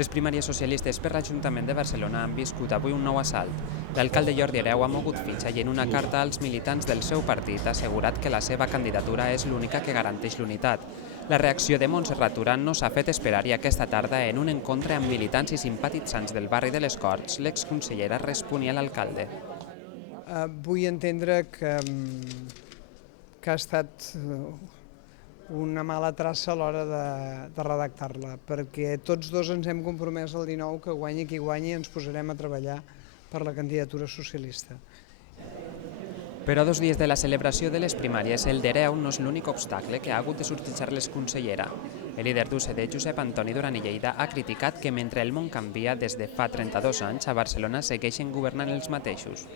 Les primàries socialistes per l'Ajuntament de Barcelona han viscut avui un nou assalt. L'alcalde Jordi Hereu ha mogut fitxa i en una carta als militants del seu partit ha assegurat que la seva candidatura és l'única que garanteix l'unitat. La reacció de Montserrat Duran no s'ha fet esperar i aquesta tarda, en un encontre amb militants i simpatitzants del barri de les Corts, l'exconsellera responia a l'alcalde. Vull entendre que ha estat una mala traça a l'hora de redactar-la, perquè tots dos ens hem compromès el 19 que guanyi qui guanyi ens posarem a treballar per la candidatura socialista. Però a 2 dies de la celebració de les primàries, el d'Hereu no és l'únic obstacle que ha hagut de sortejar l'exconsellera. El líder d'UCD, Josep Antoni Duran i Lleida, ha criticat que mentre el món canvia des de fa 32 anys, a Barcelona segueixen governant els mateixos.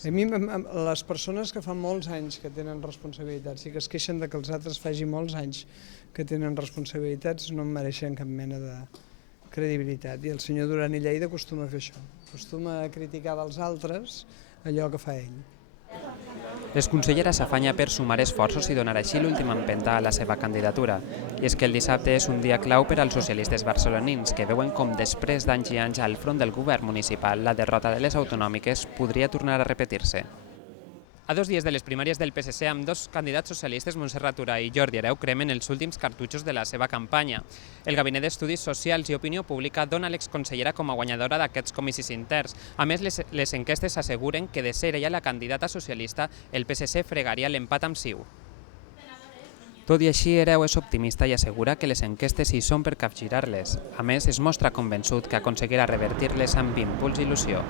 A mi, les persones que fa molts anys que tenen responsabilitats i que es queixen de que els altres facin molts anys que tenen responsabilitats no em mereixen cap mena de credibilitat. I el senyor Duran i Lleida acostuma a fer això, acostuma a criticar dels altres allò que fa ell. L'exconsellera s'afanya per sumar esforços i donar així l'última empenta a la seva candidatura. I és que el dissabte és un dia clau per als socialistes barcelonins, que veuen com després d'anys i anys al front del govern municipal la derrota de les autonòmiques podria tornar a repetir-se. A 2 dies de les primàries del PSC, amb 2 candidats socialistes, Montserrat Duran i Jordi Hereu, cremen els últims cartutxos de la seva campanya. El Gabinet d'Estudis Socials i Opinió Pública dona l'exconsellera com a guanyadora d'aquests comicis interns. A més, les enquestes asseguren que de ser ella la candidata socialista, el PSC fregaria l'empat amb CiU. Tot i així, Hereu és optimista i assegura que les enquestes hi són per capgirar-les. A més, es mostra convençut que aconseguirà revertir-les amb impuls i il·lusió.